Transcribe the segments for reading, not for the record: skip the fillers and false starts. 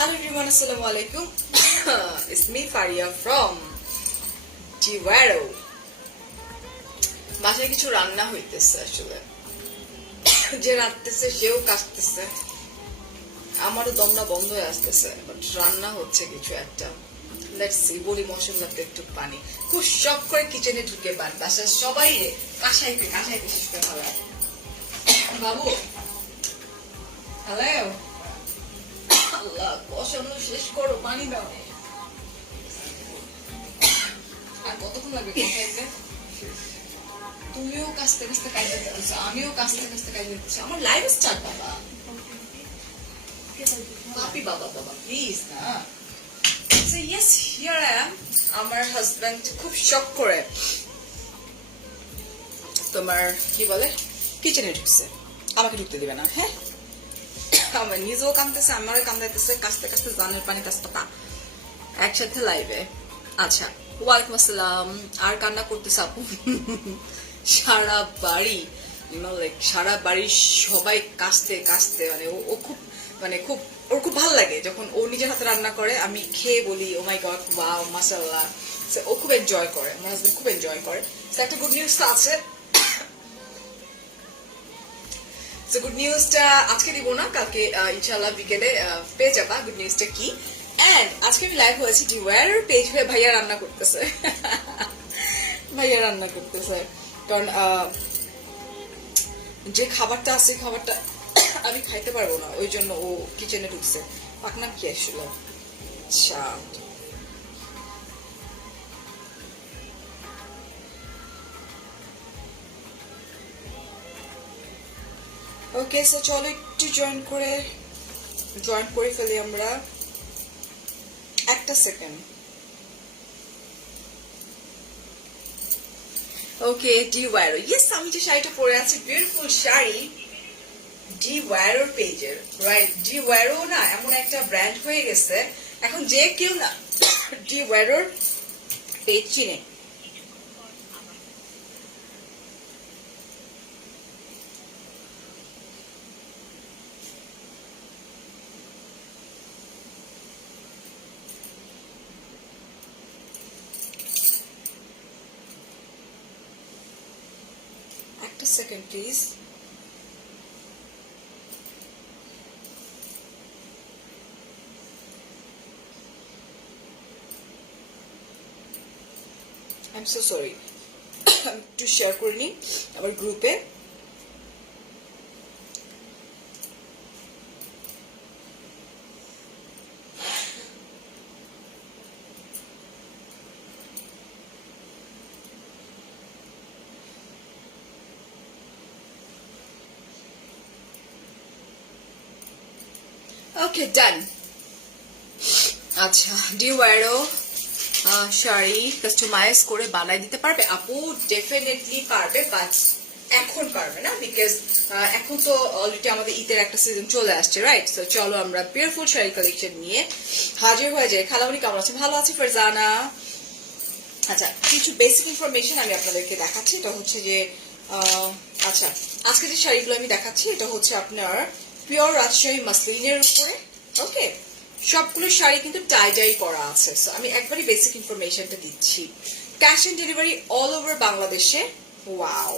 Hello everyone, assalamu alaikum. It's me Faria from Jiwaro. বাসায় কিছু রান্না হইতেছে আসলে যে রাঁধতেছে সেও কাশতেছে আমারও দমটা বন্ধ হয়ে আসতেছে বাট রান্না হচ্ছে কিছু একটা লেটস সি বলি মশলাতে একটু পানি খুব শখ করে কিচেনে ঢুকে পান বাসার সবাই রে কাশাইতে শেষ করে ভালো বাবু হ্যালো আল্লাহ কষানো শেষ করো পানি দাও আর কতক্ষণ লাগবে কষাইতে তুমিও কাছতে কাছতে কাজে দিচ্ছ আমিও কাছতে কাছতে কাজে দিচ্ছি আমার লাইভ স্টার্ট বাবা কাপি বাবা প্লিজ না so yes here I am আমার হাজব্যান্ড খুব শখ করে তোমার কি বলে কিচেনে ঢুকছে আমাকে ঢুকতে দিবে না হ্যাঁ আমার নিজেও কামতেছে আমারও কামদাইতেছে কাছতে কাছতে জানের পানি কাছপাতা একসাথে লাইভে আচ্ছা ওয়ালাইকুম আসসালাম আর কান্না করতেছে আপু সারা বাড়ি সারা বাড়ির সবাই কাছতে কাছতে খুব ওর খুব ভালো লাগে যখন ও নিজের হাতে রান্না করে আমি খেয়ে বলি ও মাই গড ওয়াও মাশাআল্লাহ ও খুব এনজয় করে আমার হাজবেন্ড খুব এনজয় করে একটা গুড নিউজ তো আছে গুড নিউজটা আজকে দিব না কালকে ইনশাআল্লাহ বিকেলে পেয়ে যাবা গুড নিউজটা কি এন্ড আজকে আমি লাইভ হয়েছি ডিওয়ার পেজ হয়ে ভাইয়া রান্না করতেছে কারণ যে খাবারটা আছে খাবারটা আমি খাইতে পারবো না ওই জন্য ও কিচেনে ঢুকছে পাকনা কি আসলো আচ্ছা ওকে সো চলো একটু জয়েন করে ফেলি আমরা একটা সেকেন্ড ওকে ডিওয়ারো ইয়েস আমি যে শাড়িটা পরে আছি বিউটিফুল শাড়ি ডিওয়ারোর পেজের রাইট ডিওয়ারো না এমন একটা ব্র্যান্ড হয়ে গেছে এখন যে কেউ না ডিওয়ারোর পেজ চিনে একটা second please I'm so sorry একটু শেয়ার করে নিই আমার গ্রুপে ওকে ডান আচ্ছা ডিওয়ারো শাড়ি কাস্টমাইজ করে বানাই দিতে পারবে আপু ডেফিনেটলি পারবে বাট এখন পারবে না বিকজ এখন তো অলরেডি আমাদের ঈদের একটা সিজন চলে আসছে রাইট সো চলো আমরা বিউটিফুল শাড়ি কালেকশন নিয়ে হাজির হয়ে যাই খালামণি কেমন আছে ভালো আছি ফারজানা আচ্ছা কিছু বেসিক ইনফরমেশন আমি আপনাদেরকে দেখাচ্ছি এটা হচ্ছে যে আচ্ছা আজকে যে শাড়িগুলো আমি দেখাচ্ছি এটা হচ্ছে আপনার পিওর রাজশাহী মাসলিনের উপরে ওকে সবগুলো শাড়ি কিন্তু টাই করা আছে সো আমি একবারই বেসিক ইনফরমেশনটা দিচ্ছি cash on delivery all over বাংলাদেশে ওয়াও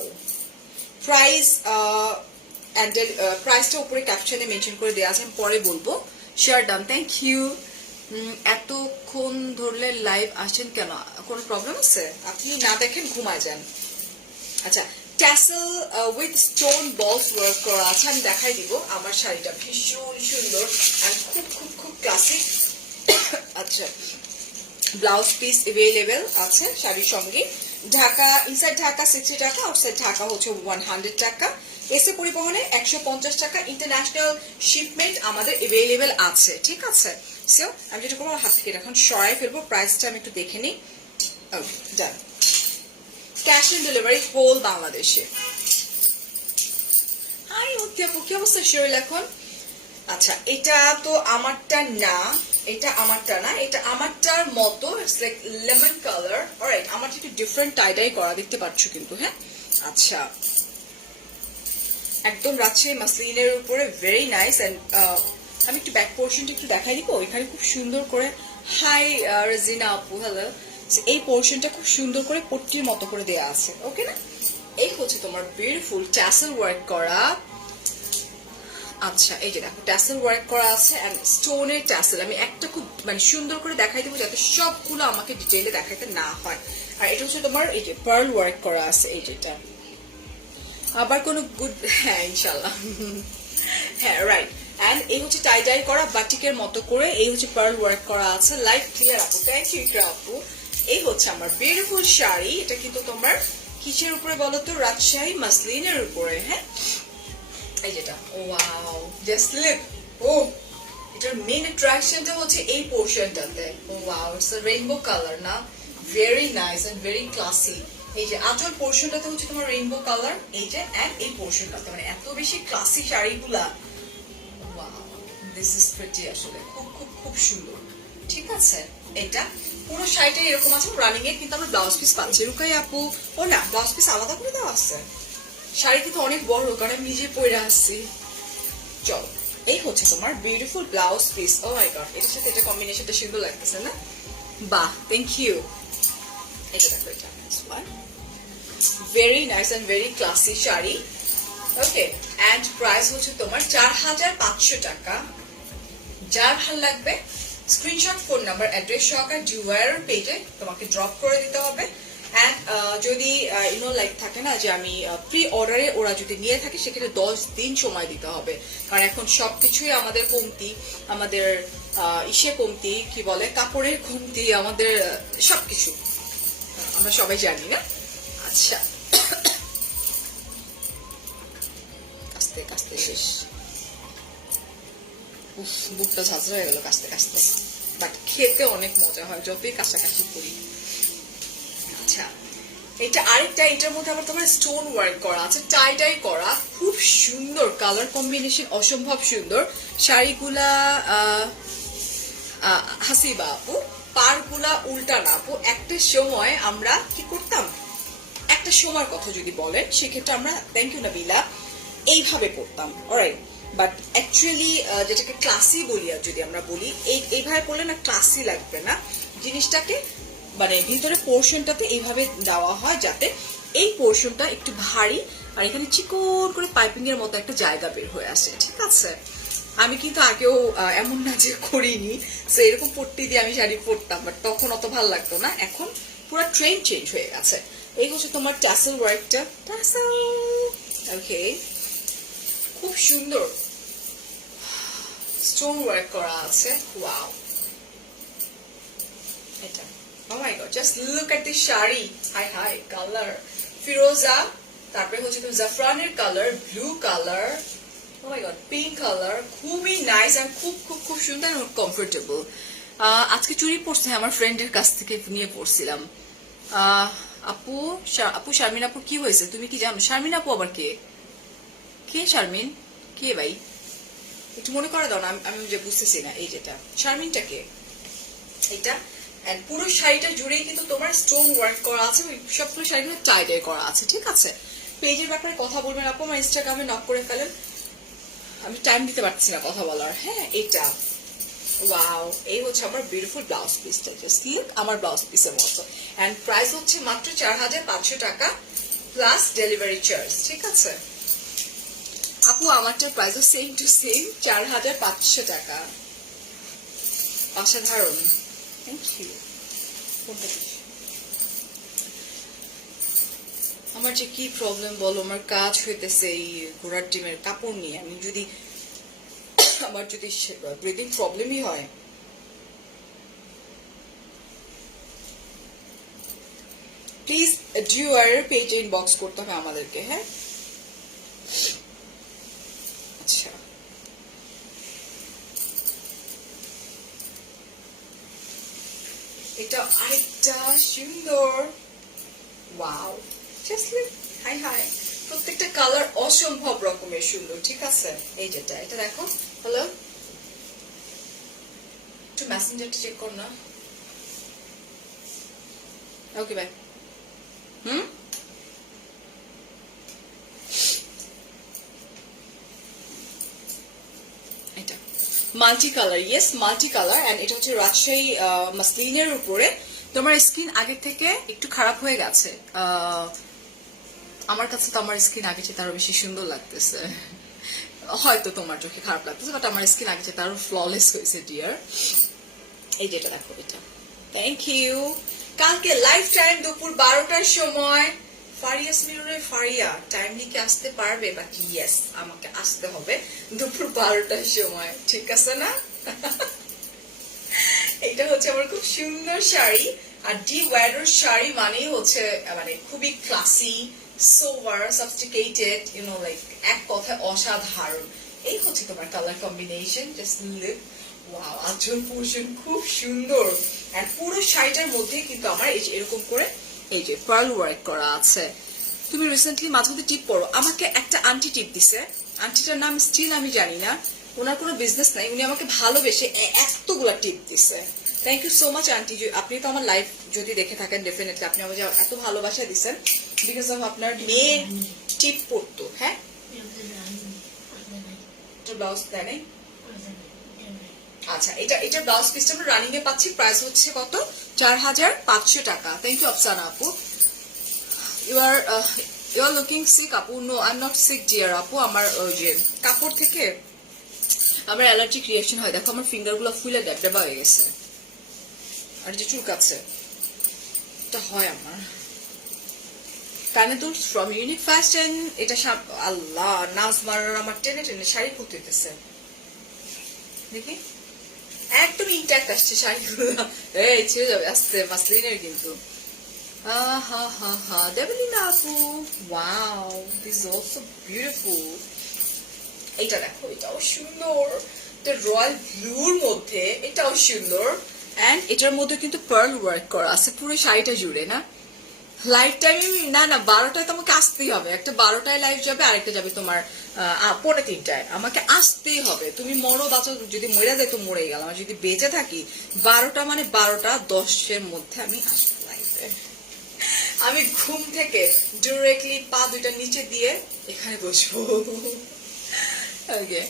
প্রাইস প্রাইসটা উপরে ক্যাপশনে মেনশন করে দেওয়া আছে আমি পরে বলবো শেয়ার ডান থ্যাংক ইউ এতক্ষণ ধরলে লাইভ আসেন কেন কোনো প্রবলেম আছে আপনি না দেখেন ঘুমায় যান আচ্ছা ট্যাসেল উইথ স্টোন বলস ওয়ার্ক করা আছে আমি দেখাই দিব আমার শাড়িটা ভীষণ সুন্দর আর খুব খুব খুব ক্লাসিক আচ্ছা ব্লাউজ পিস অ্যাভেলেবেল আছে শাড়ির সঙ্গে ঢাকা ইনসাইড ঢাকা 60 টাকা আউটসাইড ঢাকা হচ্ছে 100 টাকা এসে পরিবহনে 150 টাকা ইন্টারন্যাশনাল শিপমেন্ট আমাদের অ্যাভেলেবেল আছে ঠিক আছে সো আমি যেটা করবো হাত থেকে এখন সরাই ফেলবো প্রাইসটা আমি একটু দেখে নিই ওকে ডান ক্যাশ অন ডেলিভারি হোল বাংলাদেশে হাই ওকে আপু কি অবস্থা শিওর এখন আচ্ছা এটা তো আমারটা না এটা আমারটার মতো it's like lemon colour alright আমারটা একটু ডিফারেন্ট টাই করা দেখতে পাচ্ছ কিন্তু হ্যাঁ আচ্ছা একদম রাজশাহী মাসলিনের উপরে ভেরি নাইস এন্ড আমি একটু ব্যাক পোর্শনটা একটু দেখাই দিব। এখানে খুব সুন্দর করে হাই রেজিনা আপু, হ্যালো। এই পোর্শনটা খুব সুন্দর করে পট্টির মতো করে দেয়া আছে, ওকে না? এই হচ্ছে তোমার বিউটিফুল ট্যাসেল ওয়ার্ক করা। আচ্ছা, এই যে দেখো ট্যাসেল ওয়ার্ক করা আছে এন্ড স্টোনের ট্যাসেল। আমি একটা খুব মানে সুন্দর করে দেখাই দেবো যাতে সবগুলো আমাকে ডিটেইলে দেখাইতে না হয়। আর এটা হচ্ছে তোমার এই যে পার্ল ওয়ার্ক করা আছে, এই যেটা আবার কোনো গুড, হ্যাঁ ইনশাল্লাহ, হ্যাঁ রাইট। এন্ড এই হচ্ছে টাই ডাই করা বাটিকের মতো করে, এই হচ্ছে পার্ল ওয়ার্ক করা আছে। লাইট ক্লিয়ার আপু, থ্যাংক ইউ ইকরা আপু। এই হচ্ছে আমার বিউটিফুল শাড়ি। এটা কিন্তু তোমার কিসের উপরে বলো তো? রাজশাহী মাসলিনের উপরে, হ্যাঁ। এই যেটা, ওয়াও, জাস্ট লুক। ও, এটার মেইন অ্যাট্রাকশনটা হচ্ছে এই পোর্শনটাতে। Wow, it's a rainbow colour না, very nice and very classy. এই যে আঁচল পোর্শনটাতে হচ্ছে তোমার রেইনবো কালার, এই যে এন্ড এই পোর্শনটাতে মানে এত বেশি ক্লাসি শাড়িগুলা। ওয়াও, দিস ইজ প্রিটি, আসলে খুব খুব খুব সুন্দর। ঠিক আছে, এটা পুরো শাড়িটা এরকম আছে রানিং এ, কিন্তু আমরা ব্লাউজ পিস পাচ্ছি। রুকাই আপু, ও না, ব্লাউজ পিস আলাদা করে দেওয়া আছে। শাড়ি কিন্তু অনেক বড়, কারণ আমি নিজে পরে আসছি। চল, এই হচ্ছে তোমার beautiful blouse piece. O my god, এটার সাথে এটা কম্বিনেশনটা সুন্দর লাগতেছে না? বাহ, থ্যাংক ইউ। এটা দেখো, এটা very nice and very classy sari, okay. And price হচ্ছে তোমার 4500 টাকা। যার ভাল লাগবে স্ক্রিনশট, ফোন নাম্বার, অ্যাড্রেস সহকারে ডিওয়ার পেজে তোমাকে ড্রপ করে দিতে হবে। এন্ড যদি লাইক থাকে না যে আমি প্রি অর্ডারে ওরা যদি নিয়ে থাকে, সেক্ষেত্রে 10 দিন সময় দিতে হবে। কারণ এখন সবকিছুই আমাদের কমতি, আমাদের ইসে কমতি, কি বলে, কাপড়ের কমতি, আমাদের সবকিছু আমরা সবাই জানি না। আচ্ছা, কাস্তে কাস্তে শেষ, বুকটা ঝাঁঝরা হয়ে গেল কাস্তে কাস্তে, বাট খেতে অনেক মজা হয় যতই কাছাকাছি করি। আচ্ছা, এটা আরেকটা, এটার মধ্যে আবার তোমার স্টোন ওয়ার্ক করা আছে, টাই টাই করা, খুব সুন্দর কালার কম্বিনেশন, অসম্ভব সুন্দর শাড়িগুলা। হাসিবা আপু, পারগুলা উল্টা না আপু। একটা সময় আমরা কি করতাম, একটা সময়ের কথা যদি বলেন, সেক্ষেত্রে আমরা, থ্যাংক ইউ নাবিলা, এইভাবে পড়তাম, অলরাইট। বাট অ্যাকচুয়ালি যেটাকে ক্লাসি বলি, আর যদি আমরা বলি এইভাবে পড়লে না ক্লাসি লাগবে না, জিনিসটাকে মানে ভিতরে পোর্শনটাতে এইভাবে দেওয়া হয় যাতে এই পোর্শনটা একটু ভারী, আর এখানে চিকন করে পাইপিং এর মতো একটা জায়গা বের হয়ে আসে। ঠিক আছে, আমি কিন্তু আগেও এমন না যে করিনি, তো এরকম পট্টি দিয়ে আমি শাড়ি পরতাম, বাট তখন অত ভালো লাগতো না। এখন পুরো ট্রেন্ড চেঞ্জ হয়ে গেছে। এই হচ্ছে তোমার ট্যাসেল ওয়ার্কটা, ট্যাসেল, ওকে, খুব সুন্দর স্টোন ওয়ার্ক করা আছে। ওয়াও, এটা, oh my god, just look at this sari. হাই হাই, কালার ফিরোজা, তারপরে হচ্ছে তুমি জাফরানের colour, blue colour, oh my god, pink colour, খুবই নাইস আর খুব খুব খুব সুন্দর এবং কমফোর্টেবল। আজকে চুরি পরছে আমার ফ্রেন্ডের কাছ থেকে নিয়ে পরছিলাম। আপু, আপু শারমিন আপু, কি হয়েছে তুমি কি জানো? শারমিন আপু আবার কে? কে শারমিন? কে ভাই? একটু মনে করে দাও না, আমি যে বুঝতেছি না। এই যেটা শারমিনটা কে? এটা পুরো শাড়িটা জুড়েই কিন্তু তোমার স্টোন ওয়ার্ক করা আছে, সবগুলো শাড়িগুলো টাই ডাই করা আছে। ঠিক আছে, পেজের ব্যাপারে কথা বলবেন আপু, আমার ইনস্টাগ্রামে নক করে ফেলেন, আমি টাইম দিতে পারছি না কথা বলার। হ্যাঁ, এটা ওয়াও, এই হচ্ছে আমার বিউটিফুল ব্লাউজ পিসটা, জাস্ট লুক আমার ব্লাউজ পিসের মতো। এন্ড প্রাইস হচ্ছে মাত্র 4500 টাকা প্লাস ডেলিভারি চার্জ। ঠিক আছে আপু, আমারটার প্রাইসও সেম টু সেম, 4500 টাকা। অসাধারণ, থ্যাংক ইউ। আমার যে কি প্রবলেম বলো, আমার কাজ হইতেছে এই ঘোড়ার ডিমের কাপড় নিয়ে। আমি যদি আমার যদি ব্রিদিং প্রবলেমই হয়, প্লিজ ডিওয়ার পেজে ইনবক্স করতে হবে আমাদেরকে। হ্যাঁ, আচ্ছা, এটা আরেকটা সুন্দর, wow, just look, high high, প্রত্যেকটা কালার অসম্ভব রকমের সুন্দর। ঠিক আছে, এই যেটা, এটা দেখো, হ্যালো, একটু মেসেঞ্জারটা চেক কর না। Okay bye. এটা multi colour, yes multi colour. And এটা হচ্ছে রাজশাহী মাসলিনের উপরে। তোমার স্কিন আগে থেকে একটু খারাপ হয়ে গেছে, আমার কাছে তো আমার স্কিন আগে চেয়ে আরো বেশি সুন্দর লাগতেছে, হয়তো তোমার চোখে খারাপ লাগতেছে, বাট আমার স্কিন আগে চেয়ে আরো ফ্ললেস হয়েছে ডিয়ার। এই যেটা দেখো এটা, থ্যাংক ইউ। কালকে লাইভ টাইম দুপুর 12টার সময় ফারিয়াস মিররে ফারিয়া টাইম লিখে আসতে পারবে, বাট ইয়েস আমাকে আসতে হবে দুপুর 12টার সময়, ঠিক আছে না? এটা হচ্ছে আমার খুব সুন্দর শাড়ি। আর ডি ওয়ার্ডের শাড়ি মানেই হচ্ছে মানে খুবই classy, sober, sophisticated, you know like এক কথায় অসাধারণ। এই হচ্ছে তোমার colour combination, just look wow, আঁচল পোরশন খুব সুন্দর। আর পুরো শাড়িটার মধ্যে কিন্তু আমার এই যে এরকম করে এই যে পার্ল ওয়ার্ক করা আছে। তুমি রিসেন্টলি মাঝে মধ্যে টিপ পড়ো, আমাকে একটা আন্টি টিপ দিছে, আন্টিটার নাম স্টিল আমি জানি না, ওনার কোনো বিজনেস নাই, উনি আমাকে ভালোবেসে এতগুলা টিপ দিছে। Thank you so much aunty. আপনি তো আমার লাইফ যদি দেখে থাকেন ডেফিনেটলি আপনি আমাকে এত ভালোবাসা দিচ্ছেন বিকজ অফ আপনার মেয়ে টিপ পড়তো। হ্যাঁ, ব্লাউজ দেয় নাই। আচ্ছা, এটা ব্লাউজ পিসটা আমরা রানিং এ পাচ্ছি, প্রাইস হচ্ছে কত? 4500 টাকা। থ্যাংক ইউ আফসানা আপু। ইউ আর লুকিং সিক আপু। No I am not sick dear আপু, আমার ওই যে কাপড় থেকে আমার অ্যালার্জিক রিয়াকশন হয়। দেখো আমার ফিঙ্গার গুলো ফুলে ড্যাবডাবা হয়ে গেছে, আর যে চুলকাচ্ছে এটা হয় আমার। কানে দুল ফ্রম ইউনিক ফ্যাশন, এটা আল্লাহ নাজমার আমার টেনে টেনে শাড়ি খুলতে দিতেছে, দেখি একদম ইনট্যাক্ট আসছে শাড়িগুলো। এই ছিঁড়ে যাবে আস্তে, মাসলিনের কিন্তু। দেবলীনা আপু, wow this is also beautiful. এটা দেখো, এটাও সুন্দর, এটা রয়্যাল ব্লুর মধ্যে, এটাও সুন্দর। এন্ড এটার মধ্যে কিন্তু পার্ল ওয়ার্ক করা আছে পুরো শাড়িটা জুড়ে। না লাইফ টাইম না 12টায় তোমাকে আসতেই হবে, একটা 12টায় লাইভ যাবে, আরেকটা যাবে তোমার 3:45টায়। আমাকে আসতেই হবে, তুমি মরো বাঁচো, যদি মরে যায় তো মরেই গেল, আমার যদি বেঁচে থাকি 12টা মানে 12:10 মধ্যে আমি আসবো লাইভে। আমি ঘুম থেকে ডিরেক্টলি পা দুইটা নিচে দিয়ে এখানে বসবো। ওকে,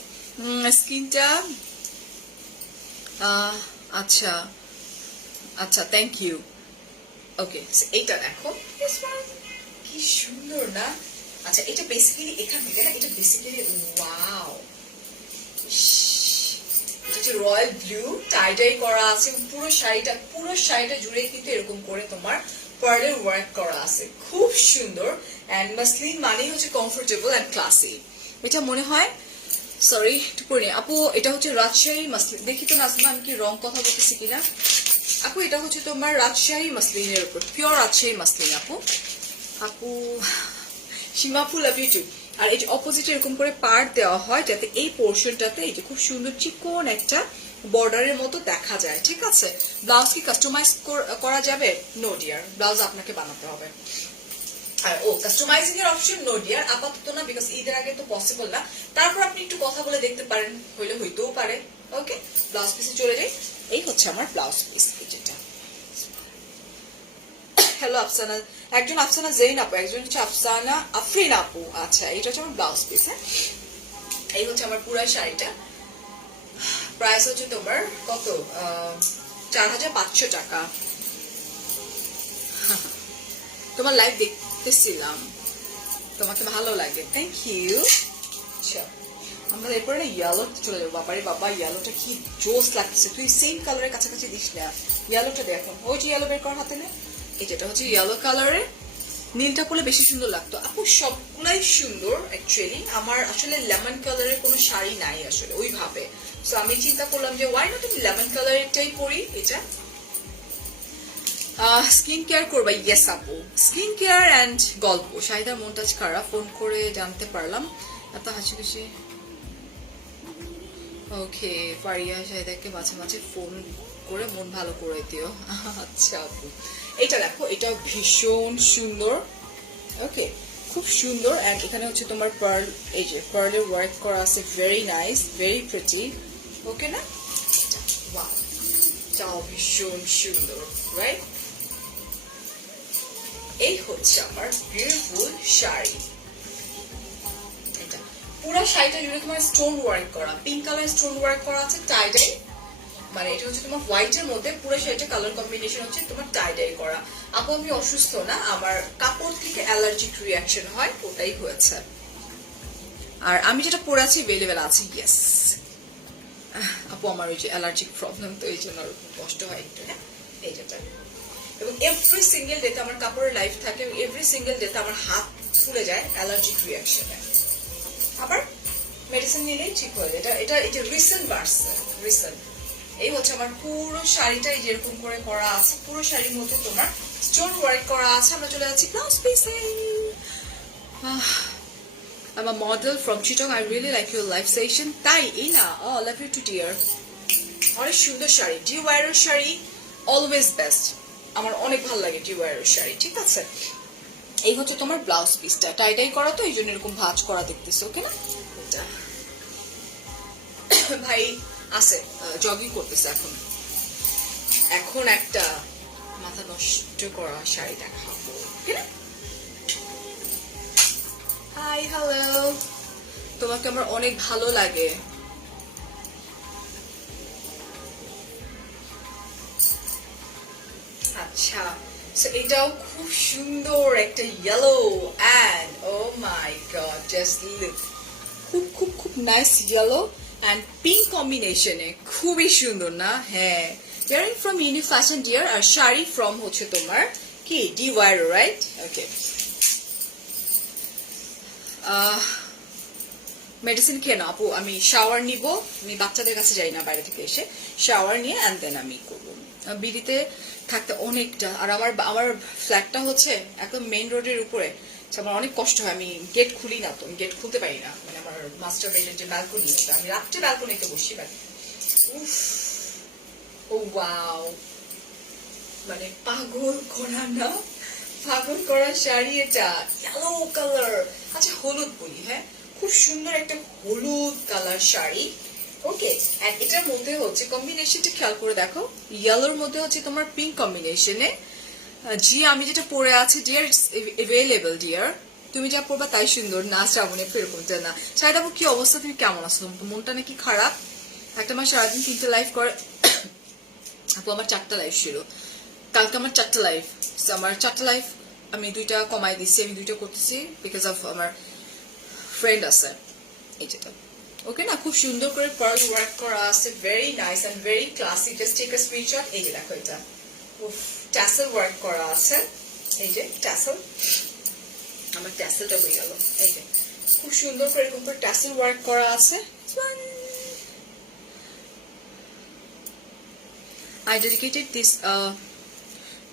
স্কিনটা আচ্ছা আচ্ছা, থ্যাংক ইউ। ওকে, এইটা দেখো কি সুন্দর না? আচ্ছা, এটা বেসিক্যালি এখান থেকে না, এটা বেসিক্যালি ওয়াও, এটা হচ্ছে রয়্যাল ব্লু, টাই করা আছে পুরো শাড়িটা জুড়ে কিন্তু এরকম করে তোমার পার্লের ওয়ার্ক করা আছে, খুব সুন্দর। এন্ড মাসলিন মানেই হচ্ছে কমফোর্টেবল এন্ড ক্লাসি। এটা মনে হয়, সরি একটু পড়ি আপু, এটা হচ্ছে রাজশাহী মাসলিন। দেখি তো নাজমা আমি কি রং কথা বলতেছি কিনা। আপু এটা হচ্ছে তোমার রাজশাহী মাসলিনের উপর, পিওর রাজশাহী মাসলিন আপু। আপু সীমা ফুল লাভ ইউ টু। আর এই যে অপোজিটে এরকম করে পার্ট দেওয়া হয় যাতে এই পোর্শনটাতে এই যে খুব সুন্দর চিকন একটা বর্ডারের মতো দেখা যায়, ঠিক আছে? ব্লাউজ কি কাস্টমাইজ করা যাবে? নো ডিয়ার, ব্লাউজ আপনাকে বানাতে হবে। আর কাস্টমাইজিং এর অপশন নো ডিয়ার, আপাতত না, বিকজ ঈদের আগে তো পসিবল না। তারপর আপনি একটু কথা বলে দেখতে পারেন, হইলে হইতেও পারে। ওকে, ব্লাউজ পিসে চলে যাই। এই হচ্ছে আমার ব্লাউজ পিস, যেটা। হ্যালো আফসানা, একজন আফসানা জেইন আপু, একজন হচ্ছে আফসানা আফরিন আপু। আচ্ছা, এটা হচ্ছে আমার ব্লাউজ পিস। হ্যাঁ, এই হচ্ছে আমার পুরো শাড়িটা। প্রাইস হচ্ছে তোমার কত? 4500 টাকা। তোমার লাইভ দেখতেছিলাম, তোমাকে ভালো লাগে, থ্যাংক ইউ। আচ্ছা, আমরা এরপরে না ইয়েলো চলে যাবো। বাবারে বাবা, ইয়েলোটা কি জোস লাগতেছে। তুই সেম কালারের কাছাকাছি দিস না, ইয়েলোটা দেখো। ওই যে ইয়েলো বের কর হাতে নে, এই যেটা হচ্ছে ইয়েলো কালারের। নীলটা পরলে বেশি সুন্দর লাগতো আপু, সবগুলাই সুন্দর অ্যাকচুয়ালি। আমার আসলে লেমন কালারের কোনো শাড়ি নাই আসলে ওইভাবে, তো আমি চিন্তা করলাম যে ওয়াই না তুমি লেমন কালারেরটাই পরি। এটা স্কিন কেয়ার করবা? ইয়েস আপু, স্কিন কেয়ার অ্যান্ড গল্প। শাহিদার মনটাজ খারাপ, ফোন করে জানতে পারলাম, এত হাসি খুশি। ওকে, ফারিয়া শাহিদাকে মাঝে মাঝে ফোন করে মন ভালো করে দিও। আচ্ছা আপু, এটা দেখো, এটা ভীষণ সুন্দর। ওকে, খুব সুন্দর। এন্ড এখানে হচ্ছে তোমার পার্ল, এই যে পার্লের ওয়ার্ক করা আছে, ভেরি নাইস, ভেরি প্রিটি। ওকে না? ওয়াও, এটাও ভীষণ সুন্দর, রাইট? এই হচ্ছে আমার বিউটিফুল শাড়ি। এটা পুরো শাড়িটা জুড়ে তোমার স্টোন ওয়ার্ক করা, পিঙ্ক কালার স্টোন ওয়ার্ক করা আছে, টাই ডাই, মানে এটা হচ্ছে তোমার হোয়াইটের মধ্যে পুরো শাড়িটা কালার কম্বিনেশন হচ্ছে তোমার টাই ডাই করা। আপু আমি অসুস্থ না, আমার কাপড় থেকে অ্যালার্জিক রিয়াকশন হয়, ওটাই হয়েছে। আর আমি যেটা পরে আছি অ্যাভেলেবেল আছে, ইয়েস আপু আমার ওই যে অ্যালার্জিক প্রবলেম, তো এই জন্য কষ্ট হয় একটু। হ্যাঁ এই যেটা, এবং এভরি সিঙ্গেল ডেতে আমার কাপড়ের লাইফ থাকে, এবং এভরি সিঙ্গেল ডেতে আমার হাত ফুলে যায় অ্যালার্জিক রিয়াকশনে। আবার মেডিসিন নিলেই ঠিক হয়ে যায়। এটা এটা এই যে রিসেন্ট বাড়ছে, রিসেন্ট। এই হচ্ছে আমার পুরো শাড়িটাই যেরকম করে করা আছে, পুরো শাড়ির মধ্যে তোমার স্টোন ওয়ার্ক করা আছে। আমরা চলে যাচ্ছি ব্লাউজ পিসে। I'm a model from Chittagong. I really like your live session. তাই এই না, oh love you too dear. অনেক সুন্দর শাড়ি, ডিওয়ারের শাড়ি অলওয়েজ বেস্ট, আমার অনেক ভালো লাগে ডিওয়ারের শাড়ি। ঠিক আছে, এই হচ্ছে তোমার ব্লাউজ পিসটা, টাই টাই করা, তো এই জন্য এরকম ভাঁজ করা দেখতেছো, ওকে না? এটা ভাই আছে জগিং করতেছে এখন, এখন একটা মাথা নষ্ট করা শাড়ি দেখাবো, ওকে না? হাই হ্যালো, তোমাকে আমার অনেক ভালো লাগে। আচ্ছা, এটাও খুব সুন্দর একটা yellow, and oh my god just look, খুব খুব খুব নাইস ইয়েলো অ্যান্ড পিঙ্ক কম্বিনেশনে, খুবই সুন্দর না? হ্যাঁ, earring from Uni Fashion dear, আর শাড়ি ফ্রম হচ্ছে তোমার কি ডিওয়ার, রাইট? ওকে, মেডিসিন খেয়ে না আপু, আমি শাওয়ার নিব, আমি বাচ্চাদের কাছে যাই না, বাইরে থেকে এসে শাওয়ার নিয়ে অ্যান্ড দেন আমি করবো। বিড়িতে থাকতে অনেকটা, আর আমার আমার ফ্ল্যাটটা হচ্ছে একদম মেইন রোডের উপরে, আমার অনেক কষ্ট হয়, আমি গেট খুলি না, তো আমি গেট খুলতে পারি না, মানে আমার মাস্টার বেডের যে ব্যালকনি, আমি রাত্রে ব্যালকনিতে বসি। উফ, ও ওয়াও, মানে পাগল করা না, পাগল করা শাড়ি এটা, ইয়েলো কালার। আচ্ছা হলুদ বলি, হ্যাঁ খুব সুন্দর একটা হলুদ কালার শাড়ি, ওকে। এন্ড এটার মধ্যে হচ্ছে কম্বিনেশনটা খেয়াল করে দেখো, ইয়েলোর মধ্যে হচ্ছে তোমার পিঙ্ক কম্বিনেশনে। জি আমি যেটা পরে আছি ডিয়ার, ইটস অ্যাভেলেবল ডিয়ার, তুমি যা পরবা তাই সুন্দর না, শ্রাবণী এরকমটা না। শাড়িটা কি অবস্থা, তুমি কেমন আছো? মনটা নাকি খারাপ? একটা মাস সারাদিন 3টে লাইভ করে আপু, আমার 4টা লাইভ ছিল কালকে, আমার 4টা লাইভ, আমার 4টা লাইভ আমি 2টা কমাই দিচ্ছি, আমি 2টা করতেছি বিকজ অফ আমার ফ্রেন্ড আছে, এই যেটা, ওকে না? খুব সুন্দর করে পার্ল ওয়ার্ক করা আছে, very nice and very classic, just take a screenshot. এই যে দেখো, এটা ট্যাসেল ওয়ার্ক করা আছে, এই যে ট্যাসেল, আমার ট্যাসেলটা হয়ে গেল, এই যে খুব সুন্দর করে এরকম করে ট্যাসেল ওয়ার্ক করা আছে। I dedicated this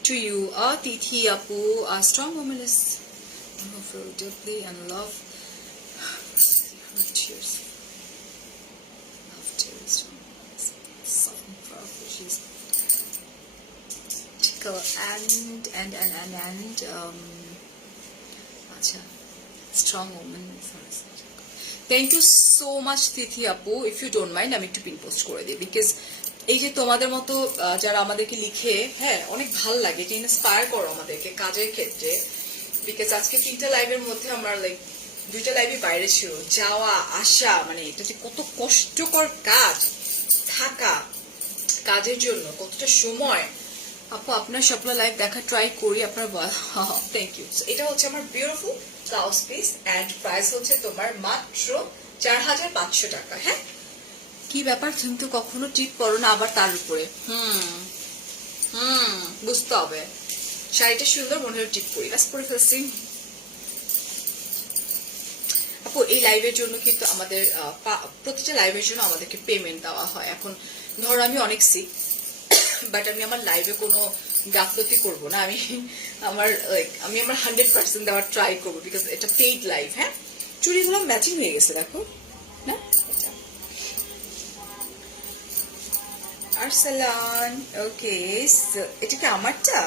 to you, Tithi Apu, a strong woman is who feel deeply and love her tears. Love tears, soft and powerful. She's tickle and acha, strong woman. Thank you so much, Tithi Apu. If you don't mind, আমি একটু pin post করে দিই, because এই যে তোমাদের মতো যারা আমাদেরকে লিখে, হ্যাঁ অনেক ভালো লাগে, যে ইন্সপায়ার করো আমাদেরকে কাজের ক্ষেত্রে। বিকজ আজকে 3টা লাইভের মধ্যে আমার লাইক 2টা লাইভই বাইরে ছিল, যাওয়া আসা, মানে এটা যে কত কষ্টকর কাজ, থাকা কাজের জন্য কতটা সময়। আপু আপনার সবগুলো লাইভ দেখা ট্রাই করি, আপনার থ্যাংক ইউ। এটা হচ্ছে আমার beautiful blouse piece, and price হচ্ছে তোমার মাত্র 4500 টাকা। হ্যাঁ কি ব্যাপার, তুমি তো কখনো টিপ পরো না, আবার তার উপরে বুঝতে হবে, শাড়িটা সুন্দর মনে হয় টিপ পরি, ব্যাস পরে ফেলছি। আপু এই লাইভের জন্য কিন্তু আমাদের প্রতিটা লাইভের জন্য আমাদেরকে পেমেন্ট দেওয়া হয়। এখন ধরো আমি অনেক সিক, বাট আমি আমার লাইভে কোনো গাফলতি করবো না, আমি আমার 100% দেওয়ার ট্রাই করবো, বিকজ এটা পেইড লাইভ। হ্যাঁ চুড়িগুলো ম্যাচিং হয়ে গেছে দেখো না, আরসালান, ওকে। এটা কি আমারটা?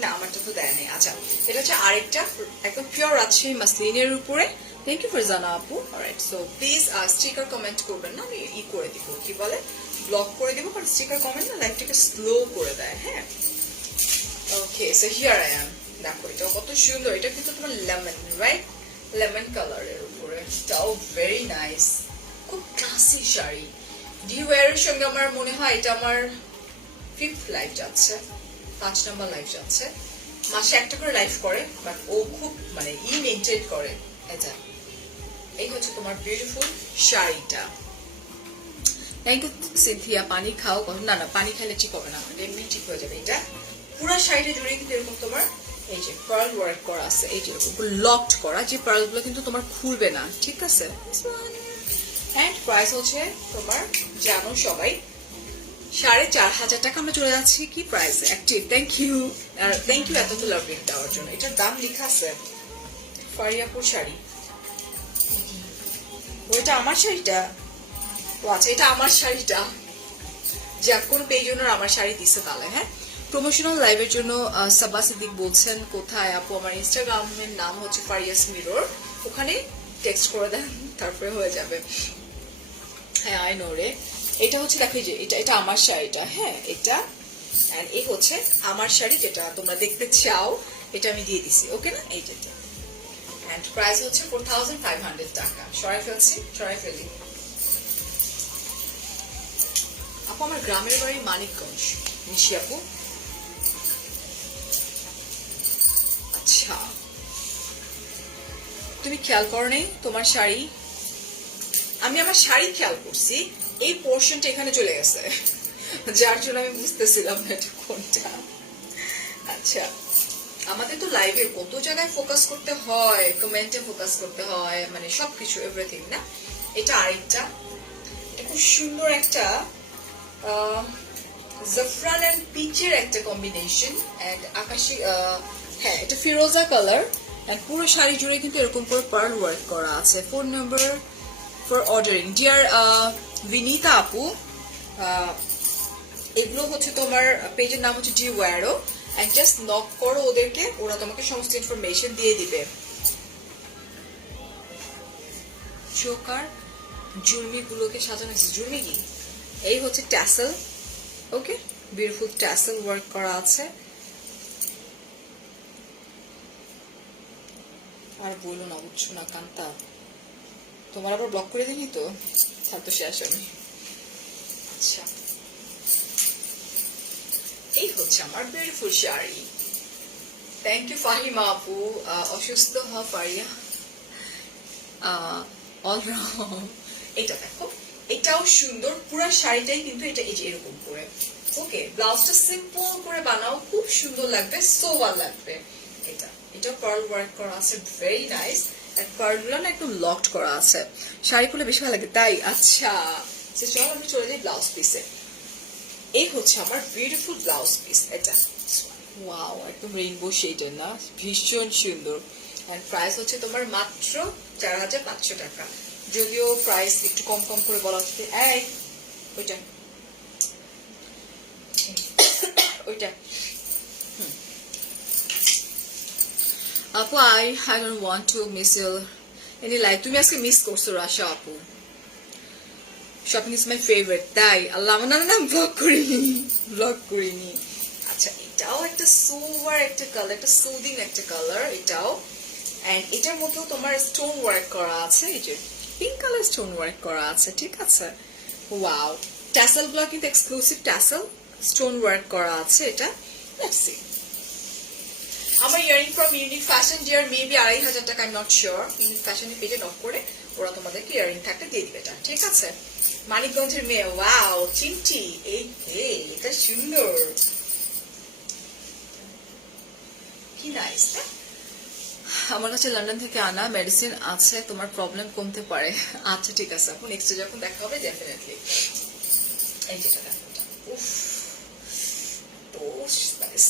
না আমারটা তো দেয় নাই। আচ্ছা এটা হচ্ছে আরেকটা একদম পিওর রাজশাহী মাসলিনের উপরে। থ্যাংক ইউ ফারজানা আপু। Alright, so please sticker comment করবেন না, আমি করে দিব, কি বলে ব্লক করে দিব, কারণ স্টিকার কমেন্ট না লাইভটাকে স্লো করে দেয়। হ্যাঁ ওকে, সো হিয়ার আই অ্যাম। দেখো এটা কত সুন্দর, এটা কিন্তু তোমার লেমন, রাইট? লেমন কালারের উপরে, এটাও ভেরি নাইস, খুব ক্লাসিক শাড়ি। ডিওয়ারের সঙ্গে আমার মনে হয় এটা আমার 5th লাইভ যাচ্ছে, 5 নাম্বার লাইভ যাচ্ছে। মাসে একটা করে লাইভ করে, বাট ও খুব মানে মেনটেন করে। এটা এই হচ্ছে তোমার বিউটিফুল শাড়িটা। Thank you Sinthia. পানি খাও? না না, পানি খেলে ঠিক হবে না, এমনি ঠিক হয়ে যাবে। এটা পুরো শাড়িটা জুড়ে কিন্তু এরকম তোমার এই যে পার্ল ওয়ার্ক করা আছে, এই যে এরকম লকড করা, যে পার্ল গুলো কিন্তু তোমার খুলবে না, ঠিক আছে। এন্ড প্রাইস হচ্ছে তোমার জানো সবাই 4500 টাকা। আমরা চলে যাচ্ছি কি প্রাইসে অ্যাক্টিভ। থ্যাংক ইউ, আর থ্যাংক ইউ এতগুলো আপডেট দেওয়ার জন্য। এটার দাম লেখা আছে ফারিয়াপুর শাড়ি। ওইটা আমার শাড়িটা? ও আচ্ছা, এটা আমার শাড়িটা। যাক, কোন পেজ জন্য আমার শাড়ি দিচ্ছে তাহলে। হ্যাঁ, প্রমোশনাল লাইভের জন্য সাবা সিদ্দিক বলছেন কোথায় আপু? আমার ইনস্টাগ্রামের নাম হচ্ছে ফারিয়াস মিরর, ওখানে টেক্সট করে দেন, তারপরে হয়ে যাবে। হ্যাঁ আই নো রে। এটা হচ্ছে দেখো যে এটা আমার শাড়িটা। হ্যাঁ, এটা এন্ড এই হচ্ছে আমার শাড়ি যেটা তোমরা দেখতে চাও, এটা আমি দিয়ে দিছি। ওকে না? এইটা এন্ড প্রাইস হচ্ছে 4500 টাকা। সরাই ফেলি। আপু আমার গ্রামের বাড়ি মানিকগঞ্জ। নিশি আপু, আচ্ছা তুমি খেয়াল করো নেই তোমার শাড়ি? আমি আমার শাড়ি খেয়াল করছি, এই পোর্শনটা এখানে চলে গেছে, যার জন্য আমি বুঝতেছিলাম না এটা কোনটা। আচ্ছা, আমাদের তো লাইভে কত জায়গায় ফোকাস করতে হয়, কমেন্টে ফোকাস করতে হয়, মানে সবকিছু এভরিথিং না। এটা আরেকটা, এটা খুব সুন্দর একটা জাফরান এন্ড পিচের একটা কম্বিনেশন, এন্ড আকাশি, হ্যাঁ এটা ফিরোজা কালার, এন্ড পুরো শাড়ি জুড়ে কিন্তু এরকম করে পার্ল ওয়ার্ক করা আছে। Phone number for ordering dear Binita আপু, এগুলো হচ্ছে তোমার পেজের নাম হচ্ছে ডিওয়ারো, এন্ড জাস্ট নক করো ওদেরকে, ওরা তোমাকে সমস্ত ইনফরমেশন দিয়ে দিবে। চোকার জুলমি গুলোকে সাজানো আছে। জুলমি কি? এই হচ্ছে ট্যাসেল। ওকে, বিউটিফুল ট্যাসেল ওয়ার্ক করা আছে। আর বলো না, বুঝছো না কান্তা, তোমার আবার ব্লক করে দিনি তো, তার তো শেষ আমি। আচ্ছা, এই হচ্ছে আমার beautiful sari. Thank you Fahima আপু। অসুস্থ হওয়া ফারিয়া অলরাউন্ড। এটা দেখো, এটাও সুন্দর, পুরো শাড়িটাই কিন্তু এটা এই যে এরকম করে। ওকে, ব্লাউজটা সিম্পল করে বানাও, খুব সুন্দর লাগবে, সোবার লাগবে। এটা পার্ল ওয়ার্ক করা আছে, ভেরি নাইস। পার্লগুলো না একদম লকড করা আছে, শাড়ি পরলে বেশি ভালো লাগে তাই। আচ্ছা চল আমি চলে যাই ব্লাউজ পিসে। এই হচ্ছে আমার বিউটিফুল ব্লাউজ পিস। এটা ওয়াও, একদম রেইনবো শেডের না, ভীষণ সুন্দর। এন্ড প্রাইস হচ্ছে তোমার মাত্র 4500 টাকা। যদিও প্রাইস একটু কম কম করে বলা হচ্ছে। এই ওইটা ওইটা আপু, I don't want to miss your any life. তুমি আজকে মিস করছো রাশা আপু। Shopping is my favourite. তাই? আল্লাহ, না না ব্লগ করিনি। আচ্ছা, এটাও একটা সোভার একটা কালার, একটা সুদিং একটা কালার এটাও। এন্ড এটার মধ্যেও তোমার স্টোন ওয়ার্ক করা আছে, এই যে পিঙ্ক কালার স্টোন ওয়ার্ক করা আছে, ঠিক আছে। ওয়াও, ট্যাসেল গুলো কিন্তু এক্সক্লুসিভ ট্যাসেল, স্টোন ওয়ার্ক করা আছে এটা। Let's see. আমার earring from unique fashion dear, maybe 2500 টাকা, I am not sure. Unique ফ্যাশনের পেজে নক করে ওরা তোমাদেরকে ইয়ারিং থাকতে দিয়ে দিবে, এটা ঠিক আছে। মানিকগঞ্জের মেয়ে, ওয়াও চিমটি, এই এটা সুন্দর, কি নাইস। আমার কাছে লন্ডন থেকে আনা মেডিসিন আছে, তোমার প্রবলেম কমতে পারে। আচ্ছা ঠিক আছে আপু, নেক্সট যখন দেখা হবে ডেফিনেটলি। এই যেটা দেখো, উফ তো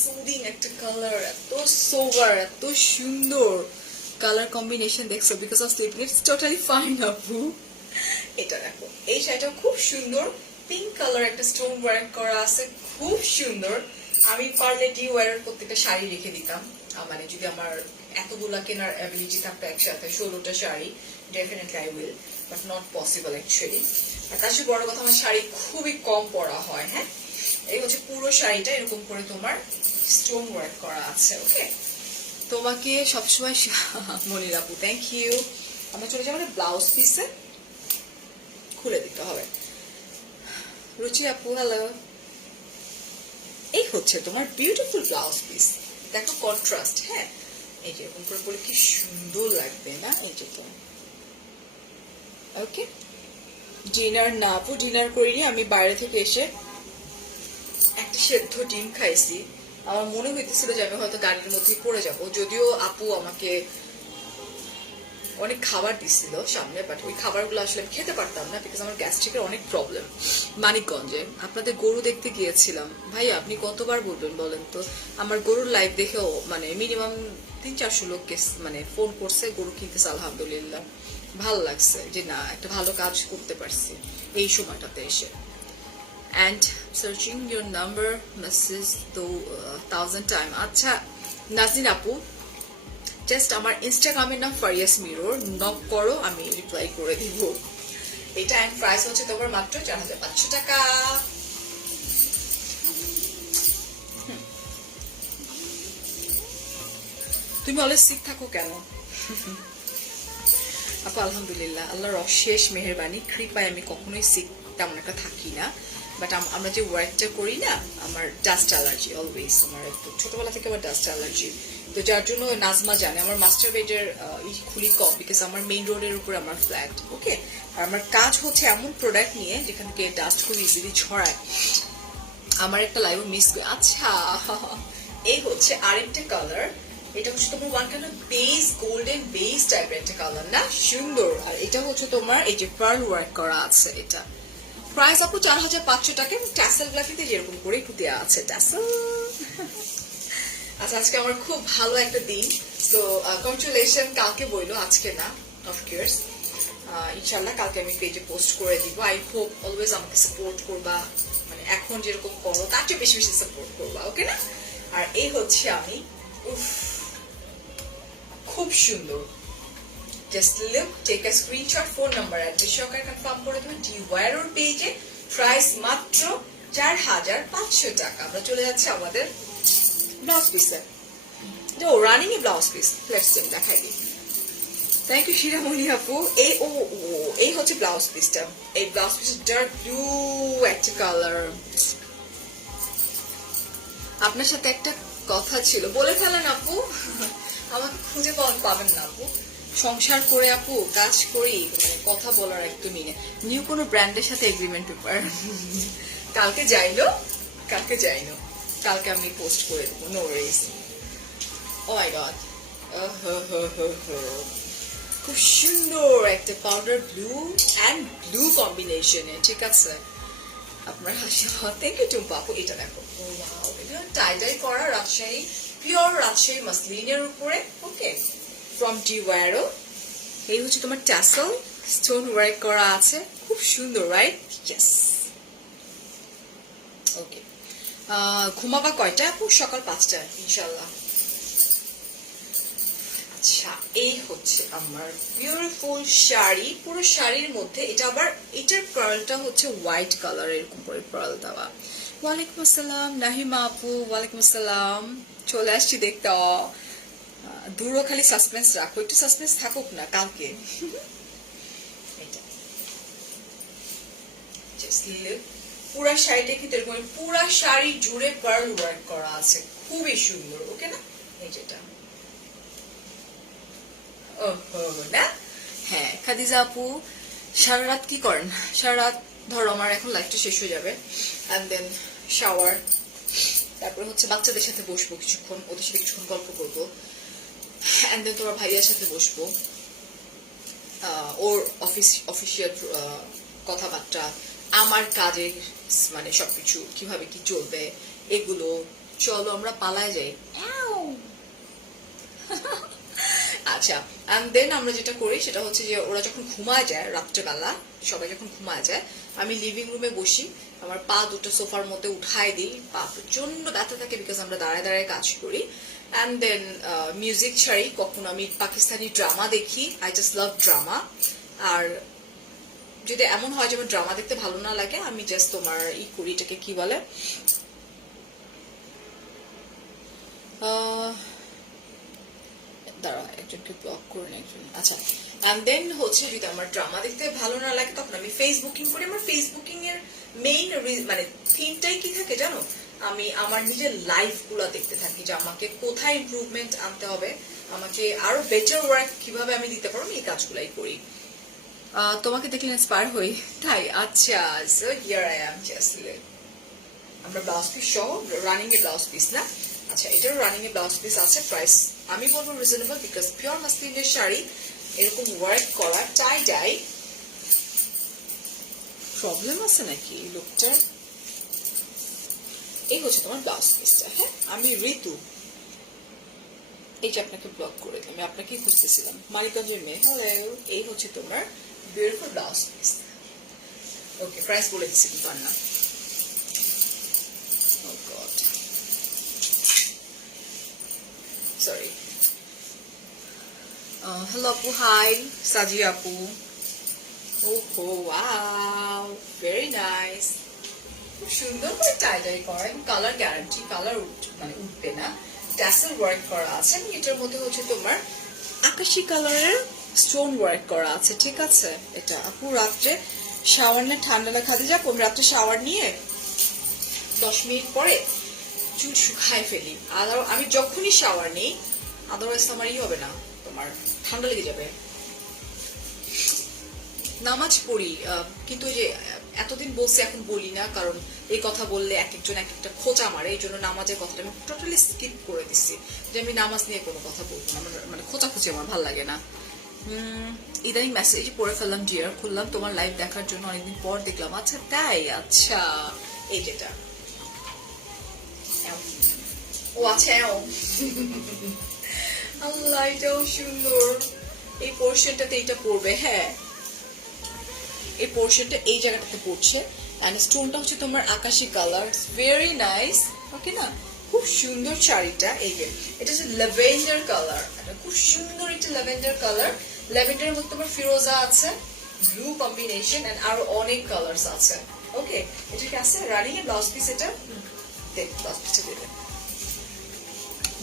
সুদিং একটা কালার, এত সোভার, এত সুন্দর কালার কম্বিনেশন দেখছো, because of sleeping it's totally fine আপু। এটা দেখো, এই শাড়িটা খুব সুন্দর, পিঙ্ক কালার একটা স্টোন ওয়ার্ক করা আছে, খুব সুন্দর। আমি পারলে ডিওয়ারের প্রত্যেকটা শাড়ি রেখে দিতাম, মানে যদি আমার এতগুলা কেনার অ্যাবিলিটি থাকতো একসাথে 16টা শাড়ি, definitely I will, but not possible actually. আর তার সাথে বড় কথা, আমার শাড়ি খুবই কম পরা হয়। হ্যাঁ, এই হচ্ছে পুরো শাড়িটা এরকম করে তোমার স্টোন ওয়ার্ক করা আছে। ওকে, তোমাকে সবসময় মনির আপু থ্যাংক ইউ। আমরা চলে যাবো ব্লাউজ পিসে, খুলে দিতে হবে। রুচি আপু হ্যালো। এই হচ্ছে তোমার বিউটিফুল ব্লাউজ পিস, দেখো কন্ট্রাস্ট। হ্যাঁ, এই যে এরকম করে কি সুন্দর লাগবে না? এই যে তো ওকে। ডিনার না আপু, ডিনার করিনি, আমি বাইরে থেকে এসে একটা সেদ্ধ ডিম খাইছি। আমার মনে হইতেছিল যে আমি হয়তো গাড়ির মধ্যে পড়ে যাব, যদিও আপু আমাকে অনেক খাবার দিছিল সামনে, বাট ওই খাবারগুলো আসলে আমি খেতে পারতাম না, বিকজ আমার গ্যাস্ট্রিকের অনেক প্রবলেম। মানিকগঞ্জে আপনাদের গরু দেখতে গিয়েছিলাম। ভাই আপনি কতবার বলবেন বলেন তো? আমার গরুর লাইভ দেখেও মানে মিনিমাম 300-400 লোক মানে ফোন করছে গরু কিনতেছে। আলহামদুলিল্লাহ ভালো লাগছে যে না একটা ভালো কাজ করতে পারছি এই সময়টাতে এসে। And searching your number message তো 1000 time। আচ্ছা নাজনীন আপু, জাস্ট আমার ইনস্টাগ্রামের নাম ফারিয়াস মিরর, নক করো আমি রিপ্লাই করে দিব। এটা এন্ড প্রাইস হচ্ছে তোমার মাত্র 4500 টাকা। তুমি অলওয়েজ সিক থাকো কেন? আপু আলহামদুলিল্লাহ, আল্লাহর অশেষ মেহেরবানি কৃপায় আমি কখনোই সিক তেমন একটা থাকি না। বাট আমরা যে ওয়ার্কটা করি না, আমার ডাস্ট অ্যালার্জি অলওয়েজ, আমার একটু ছোটবেলা থেকে আমার ডাস্ট অ্যালার্জি। তো যার জন্য নাজমা জানে আমার মাস্টার বেডের খুবই কম, বিকজ আমার মেইন রোডের উপরে আমার ফ্ল্যাট। ওকে, আর আমার কাজ হচ্ছে এমন প্রোডাক্ট নিয়ে যেখান থেকে ডাস্ট খুব ইজিলি ছড়ায়। আমার একটা লাইভ মিস করে। আচ্ছা এই হচ্ছে আরেকটা কালার, এটা হচ্ছে তোমার one kind of base golden base টাইপের একটা কালার না, সুন্দর। আর এটা হচ্ছে তোমার এই যে পার্ল ওয়ার্ক করা আছে। এটা প্রাইস আপু 4500 টাকা। ট্যাসেল গুলা কিন্তু যেরকম করে একটু দেওয়া আছে ট্যাসেল। আচ্ছা আজকে আমার খুব ভালো একটা দিন, তো কংগ্রাচুলেশন। কালকে বইলো, আজকে না অফকোর্স। ইনশাল্লাহ কালকে আমি পেজে পোস্ট করে দিব। আই হোপ অলওয়েজ আমাকে সাপোর্ট করবা, মানে এখন যেরকম করো তার চেয়ে বেশি বেশি সাপোর্ট করবা, ওকে না? আর এই হচ্ছে আমি, উফ খুব সুন্দর। Just look, take a screenshot, phone number address সহকারে কনফার্ম করে দেবেন ডিওয়ারোর পেজে। প্রাইস মাত্র 4500 টাকা। আমরা চলে যাচ্ছি আমাদের ব্লাউজ পিসে। Running A blouse piece, let's দেখাই দিই। থ্যাংক ইউ শিরামণি আপু। এই হচ্ছে ব্লাউজ পিসটা। এই ব্লাউজ পিস ডার্ক ব্লু একটা কালার। আপনার সাথে একটা কথা ছিল, বলে ফেলেন আপু। আমাকে খুঁজে পাবেন না আপু। সংসার করে আপু কাজ করি, মানে কথা বলার একদমই নেই। নিউ কোনো ব্র্যান্ডের সাথে এগ্রিমেন্ট পেপার কালকে যাইলো, কালকে আমি পোস্ট করে দেবো। No worries. Oh my god, খুব সুন্দর একটা পাউডার ব্লু অ্যান্ড ব্লু কম্বিনেশনে, ঠিক আছে? আপনার হাসি থ্যাংক ইউ টুম্পা আপু। এটা দেখো, এটা টাই করা রাজশাহী, পিওর রাজশাহী মাসলিনের উপরে। ওকে, ফ্রম ডিওয়ারো। এই হচ্ছে তোমার ট্যাসেল, স্টোন ওয়ার্ক করা আছে, খুব সুন্দর, রাইট? ইয়েস। ওকে, ঘুমাবা কয়টা আপু? সকাল 5টায় ইনশাল্লাহ। আচ্ছা এই হচ্ছে আমার বিউটিফুল শাড়ি, পুরো শাড়ির মধ্যে এটা আবার, এটার পার্লটা হচ্ছে হোয়াইট কালার, এরকম করে পার্ল দেওয়া। ওয়ালাইকুম আসসালাম নাহিমা আপু, ওয়ালাইকুম আসসালাম। চলে আসছি দেখতে। দূরও খালি সাসপেন্স রাখো, একটু সাসপেন্স থাকুক না কালকে। পুরা শাড়িটা কিন্তু এরকম, পুরা শাড়ি জুড়ে পার্ল ওয়ার্ক করা আছে, খুবই সুন্দর। ওকে না? এই যেটা না, হ্যাঁ খাদিজা আপু সারা রাত কি করেন? সারা রাত ধরো আমার এখন লাইফটা শেষ হয়ে যাবে, এন্ড দেন শাওয়ার, তারপর হচ্ছে বাচ্চাদের সাথে বসবো কিছুক্ষণ, ওদের সাথে কিছুক্ষণ গল্প করবো, এন্ড দেন তোমার ভাইয়ার সাথে বসবো, ওর অফিসিয়াল কথাবার্তা, আমার কাজের মানে সবকিছু কিভাবে কি চলবে এগুলো। চলো আমরা পালায় যাই। আচ্ছা, এন্ড দেন আমরা যেটা করি সেটা হচ্ছে যে ওরা যখন ঘুমায় যায়, রাত্রেবেলা সবাই যখন ঘুমায় যায়, আমি লিভিং রুমে বসি, আমার পা দুটো সোফার মধ্যে উঠাই দিই, পা প্রচন্ড ব্যথা থাকে বিকজ আমরা দাঁড়ায় দাঁড়ায় কাজ করি, এন্ড দেন মিউজিক ছাড়ি, কখন আমি পাকিস্তানি ড্রামা দেখি, আই জাস্ট লাভ ড্রামা। আর যদি এমন হয় যে আমার ড্রামা দেখতে ভালো না লাগে, আমি জাস্ট তোমার করি, এটাকে কি বলে, দাঁড়া একজনকে ব্লক করে না একজন, আচ্ছা। অ্যান্ড দেন হচ্ছে যদি আমার ড্রামা দেখতে ভালো না লাগে তখন আমি ফেসবুকিং করি। আমার ফেসবুকিং এর মেইন মানে থিমটাই কি থাকে জানো, আমি আমার নিজের লাইফ গুলা দেখতে থাকি যে আমাকে কোথায় ইমপ্রুভমেন্ট আনতে হবে, আমাকে আরো বেটার ওয়ার্ক কিভাবে আমি দিতে পারবো, এই কাজগুলাই করি। তোমাকে দেখলে ইন্সপায়ার হই তাই? আচ্ছা, so here I am just. আমরা ব্লাউজ পিস সহ রানিং এ ব্লাউজ পিস না, আচ্ছা এটারও রানিং এ ব্লাউজ পিস আছে। প্রাইস আমি বলবো রিজনেবল, বিকজ পিওর মাসলিনের শাড়ি এরকম ওয়ার্ক করা টাই ডাই। প্রবলেম আছে নাকি লুকটার? এই হচ্ছে তোমার ব্লাউজ পিসটা। হ্যাঁ, আমি ঋতু, এই যে আপনাকে ব্লক করে দিলাম, আমি আপনাকে খুঁজতেছিলাম, মানিকগঞ্জের মেয়ে। হ্যালো, এই হচ্ছে তোমার বিউটিফুল ব্লাউজ পিস। ওকে, প্রাইস বলে দিচ্ছি কিন্তু আর না। Oh God. Sorry. Hello Apu, hi. Saji Apu. Oh wow. Very nice. খুব সুন্দর করে টাই ডাই করা এবং কালার গ্যারান্টি, কালার মানে উঠবে না। ট্যাসেল ওয়ার্ক করা আছে এবং এটার মধ্যে হচ্ছে তোমার আকাশি কালারের স্টোন ওয়ার্ক করা আছে, ঠিক আছে? এটা আপু রাত্রে শাওয়ার না ঠান্ডা না খাতে যাক, আমি রাত্রে শাওয়ার নিয়ে 10 মিনিট পরে চুল শুকায় ফেলি। আর আমি যখনই শাওয়ার নিই, আদারওয়াইজ আমার হবে না, তোমার ঠান্ডা লেগে যাবে। নামাজ পড়ি, কিন্তু যে এতদিন বলছি এখন বলি না, কারণ এই কথা বললে এক একজন এক একটা খোঁচা মারে, এই জন্য নামাজের কথাটা আমি টোটালি স্কিপ করে দিচ্ছি, যে আমি নামাজ নিয়ে কোনো কথা বলবো না, মানে খোঁচাখুচি আমার ভালো লাগে না। ইদানিং মেসেজ পড়ে ফেললাম, ডিয়ার খুললাম তোমার লাইভ দেখার জন্য, অনেকদিন পর দেখলাম। আচ্ছা তাই, আচ্ছা এই যেটা, ও আচ্ছা আল্লাহ এটাও সুন্দর। এই পোর্শনটাতে এটা পড়বে, হ্যাঁ এই পোর্শনটা এই জায়গাটাতে পড়ছে। এন্ড স্টোনটা হচ্ছে তোমার আকাশি কালার, ভেরি নাইস। ওকে না, খুব সুন্দর শাড়িটা। এই যে এটা হচ্ছে ল্যাভেন্ডার কালার, খুব সুন্দর একটা ল্যাভেন্ডার কালার। ল্যাভেন্ডারের মধ্যে তোমার ফিরোজা আছে, ব্লু কম্বিনেশন, এন্ড আরো অনেক কালার্স আছে। ওকে, এটা কি আছে রানিং এ ব্লাউজ পিস? এটা দেখ ব্লাউজ পিসটা দেবে।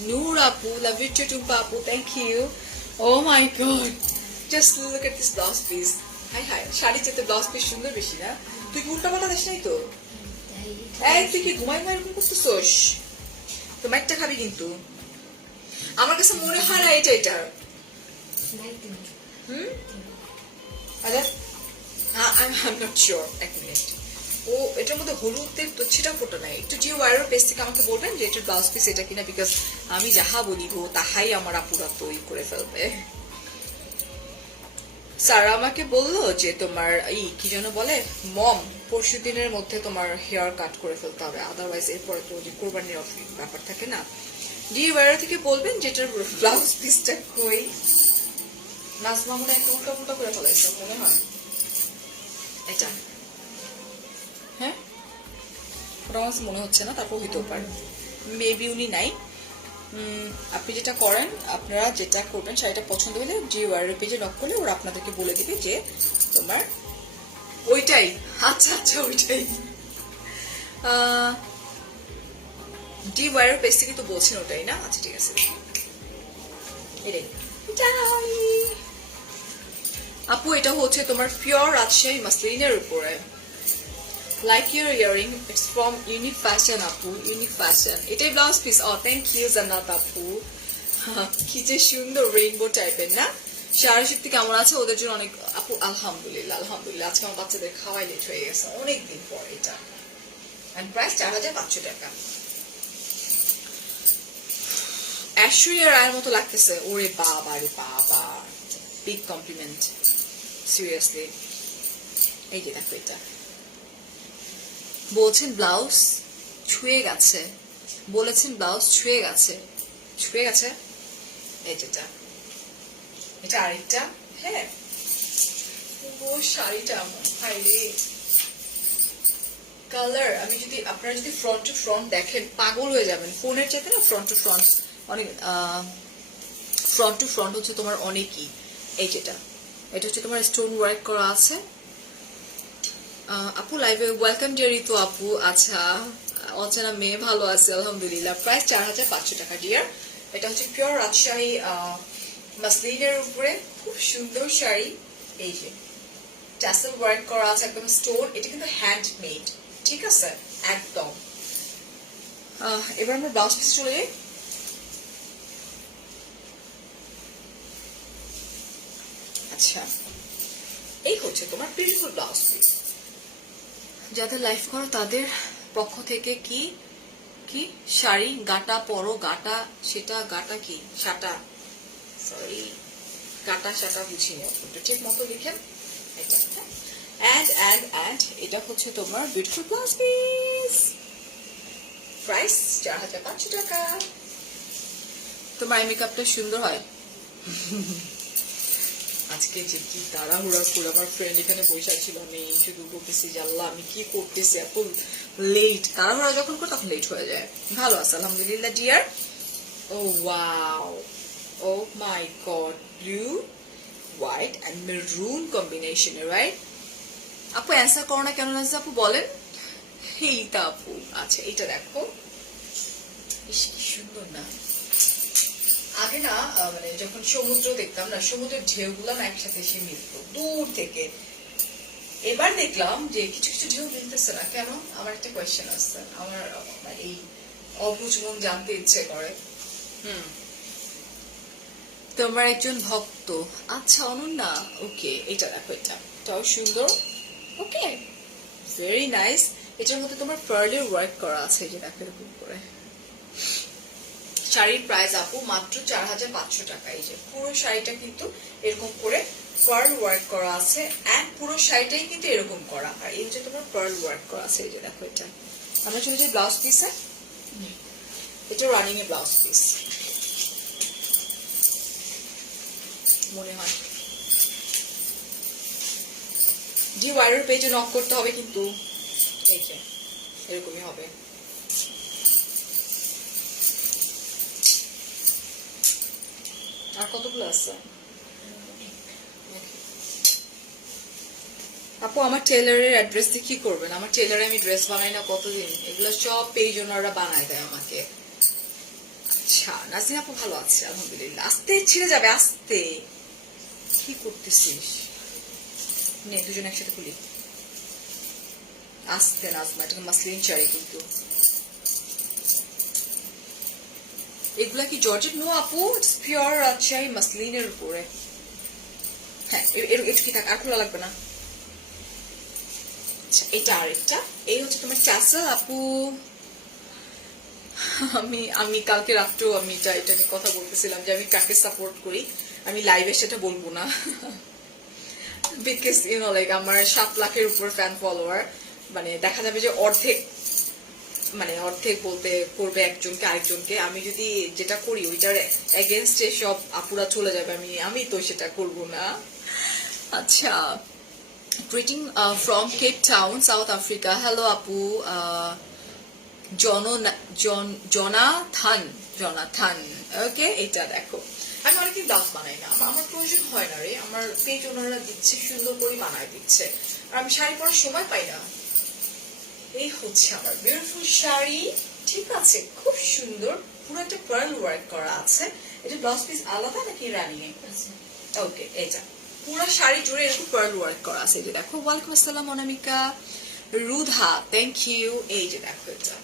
Noor Apu, love you too, Tumpa Apu, thank you. Oh my god, just look at this blouse piece. Hi hi, sari চেতে ব্লাউজ পিস সুন্দর বেশি না? তুই কি উল্টা পাল্টা দেশ নাই তো? এই তুই কি ঘুমাই ঘুমাই এরকম করতেছোস? তো মাইকটা খাবি কিন্তু। আমার কাছে মনে হয় না এটা এটা। আচ্ছা, I'm not sure, এক মিনিট। ও এটার মধ্যে হলুদের তো ছিটা ফোটা নাই। একটু জিও ওয়ারের পেজ থেকে আমাকে বলবেন যে এটার ব্লাউজ পিস এটা কিনা, বিকজ আমি যাহা বলিব তাহাই আমার আপুরা তৈরি করে ফেলবে। স্যার আমাকে বললো যে তোমার এই কি যেন বলে, মম পরশু দিনের মধ্যে তোমার হেয়ার কাট করে ফেলতে হবে, আদারওয়াইজ এরপরে তো যে কোরবানির ব্যাপার থাকে না। জিও ওয়ারের থেকে বলবেন যেটার ব্লাউজ পিসটা কই। নাজমা মনে একটা উল্টা উল্টা করে ফেলাইছে মনে হয় এটা। হ্যাঁ, ওটা আমার মনে হচ্ছে না, তারপর হইতেও পারে, মেবি উনি নাই। আপনি যেটা করেন, আপনারা যেটা করবেন, শাড়িটা পছন্দ হলে জিওয়ার পেজে নক করলে ওরা আপনাদেরকে বলে দিবে যে তোমার ওইটাই। আচ্ছা আচ্ছা, ওইটাই জিওয়ার পেজ থেকে তো বলছেন ওটাই না? আচ্ছা ঠিক আছে, এটাই। আপু এটা হচ্ছে তোমার পিওর রাজশাহী মাসলিনের উপরে। Like your earring, it's from Unique Fashion Apu, Unique Fashion. এটাই blouse piece. Oh, thank you জান্নাত আপু। কি যে সুন্দর রেইনবো টাইপের না। শাড়ি শক্তি কেমন আছে? ওদের জন্য অনেক আপু আলহামদুলিল্লাহ আলহামদুলিল্লাহ। আজকে আমার বাচ্চাদের খাওয়াই লেট হয়ে গেছে অনেকদিন পর এটা। এন্ড প্রাইস 4500 টাকা। ঐশ্বরিয়া রায়ের মতো লাগতেছে। ওরে বাবা রে বাবা, বিগ কমপ্লিমেন্ট, সিরিয়াসলি। এই যে দেখো, এটা বলছেন ব্লাউজ ছুঁয়ে গেছে, বলেছেন ব্লাউজ ছুঁয়ে গেছে, ছুঁয়ে গেছে। এই যেটা, এটা আরেকটা। হ্যাঁ, ও শাড়িটা হাইরে কালার। আমি যদি আপনারা যদি ফ্রন্ট টু ফ্রন্ট দেখেন পাগল হয়ে যাবেন। ফোনের চাইতে না ফ্রন্ট টু ফ্রন্ট অনেক, ফ্রন্ট টু ফ্রন্ট হচ্ছে তোমার অনেকই। এই যেটা, এটা হচ্ছে তোমার স্টোন ওয়ার্ক করা আছে। আপু লাইভে ওয়েলকাম ডিয়ার ঋতু আপু। আচ্ছা, অচেনা মেয়ে, ভালো আছে আলহামদুলিল্লাহ। প্রাইস 4500 টাকা ডিয়ার। এটা হচ্ছে পিওর রাজশাহী মাসলিনের উপরে খুব সুন্দর শাড়ি, এই যে টাসেল ওয়ার্ক করা আছে, একদম স্টোন, এটা কিন্তু হ্যান্ডমেড, ঠিক আছে একদম। এবার আমরা ব্লাউজ পিস চলে যাই। আচ্ছা, এই হচ্ছে তোমার বিউটিফুল ব্লাউজ পিস। যাদের লাইফ করো তাদের পক্ষ থেকে কি কি শাড়ি গাটা পরো, গাটা সেটা গাটা কি সাটা, সরি গাটা সাটা বুঝিনি, একটু ঠিক মতো লিখেন। এন্ড এটা হচ্ছে তোমার বিউটিফুল ব্লাউজ পিস, প্রাইস 4500 টাকা। তোমার মেকআপটা সুন্দর হয়। আজকে যে কি তাড়াহুড়া করে আমার ফ্রেন্ড এখানে বসে ছিল, আমি শুধু বলতেছি যে আল্লাহ আমি কি করতেছি, এত লেট, তাড়াহুড়া যখন করে তখন লেট হয়ে যায়। ভালো আছে আলহামদুলিল্লাহ dear. Oh wow, oh my god, blue white and maroon কম্বিনেশনে, রাইট? আপু অ্যান্সার করো না কেন নাজ আপু বলেন? এইটা আপু, আচ্ছা এটা দেখো, ইস কি সুন্দর না। আগে না মানে যখন সমুদ্র দেখতাম না, সমুদ্রের ঢেউগুলো একসাথে এসে মিলত দূর থেকে। এবার দেখলাম যে কিছু কিছু ঢেউ মিলতেছে না কেন। আমার একটা কোয়েশ্চেন আসছে, আমার এই অবুঝ মন জানতে ইচ্ছে করে। তোমার একজন ভক্ত, আচ্ছা অনন্যা, ওকে এটা দেখো, এটাও সুন্দর, ওকে ভেরি নাইস। এটার মধ্যে তোমার পার্লের ওয়ার্ক করা আছে, যে দেখো এরকম করে। শাড়ির প্রাইস আপু মাত্র 4500 টাকা। এই যে পুরো শাড়িটা কিন্তু এরকম করে পার্ল ওয়ার্ক করা আছে, এন্ড পুরো শাড়িটাই কিন্তু এরকম করা, আর এই যে তোমার পার্ল ওয়ার্ক করা আছে, এই যে দেখো এটা। আমরা চলে যাই ব্লাউজ পিসে, এটা রানিং এর ব্লাউজ পিস মনে হয়। ডি ওয়াইরের পেজে নক করতে হবে কিন্তু, এই যে এরকমই হবে। আর কতগুলো আছে আপু? আমার টেলারের অ্যাড্রেস দিয়ে কি করবেন? আমার টেলারে আমি ড্রেস বানাই না কতদিন, এগুলো সব পেজ ওনারা বানায় দেয় আমাকে। আচ্ছা নাজনীন আপু ভালো আছে আলহামদুলিল্লাহ। আস্তে ছিঁড়ে যাবে, আস্তে। কি করতেছিস? নে দুজন একসাথে খুলি, আস্তে নাজমা। এটা মাসলিন শাড়ি কিন্তু। এগুলা কি জর্জেট? নো আপু, ইটস পিওর রাজশাহী মাসলিনের উপরে। হ্যাঁ একটু কি থাক, আর খোলা লাগবে না। আচ্ছা এটা আরেকটা, এই হচ্ছে তোমার টাসেল আপু। আমি কালকে রাত্রেও আমি এটা নিয়ে কথা বলতেছিলাম যে আমি কাকে সাপোর্ট করি। আমি লাইভে সেটা বলবো না, বিকজ ইউ নো লাইক আমার 7 লাখের উপর ফ্যান ফলোয়ার, মানে দেখা যাবে যে অর্ধেক বলতে করবে একজনকে আরেকজনকে। আমি যদি যেটা করি ওইটার এগেনস্টে সব আপুরা চলে যাবে, আমি তো সেটা করব না। আচ্ছা, greeting from Cape Town South Africa. Hello আপু, জনাথান, ওকে। এটা দেখো, আমি অনেকদিন ব্লাউজ বানাই না, আমার প্রয়োজন হয় না রে, আমার পেজ ওনারা দিচ্ছে, সুন্দর করে বানায় দিচ্ছে, আর আমি শাড়ি পরার সময় পাই না। এই হচ্ছে আমার বিউটিফুল শাড়ি, ঠিক আছে, খুব সুন্দর, পুরো একটা পার্ল ওয়ার্ক করা আছে। এটা ব্লাউজ পিস আলাদা নাকি রানিং এ? ওকে, এটা পুরো শাড়ি জুড়ে এরকম পার্ল ওয়ার্ক করা আছে। এই যে দেখো, ওয়ালাইকুম আসসালাম অনামিকা, রুধা, থ্যাংক ইউ। এই যে দেখো এটা,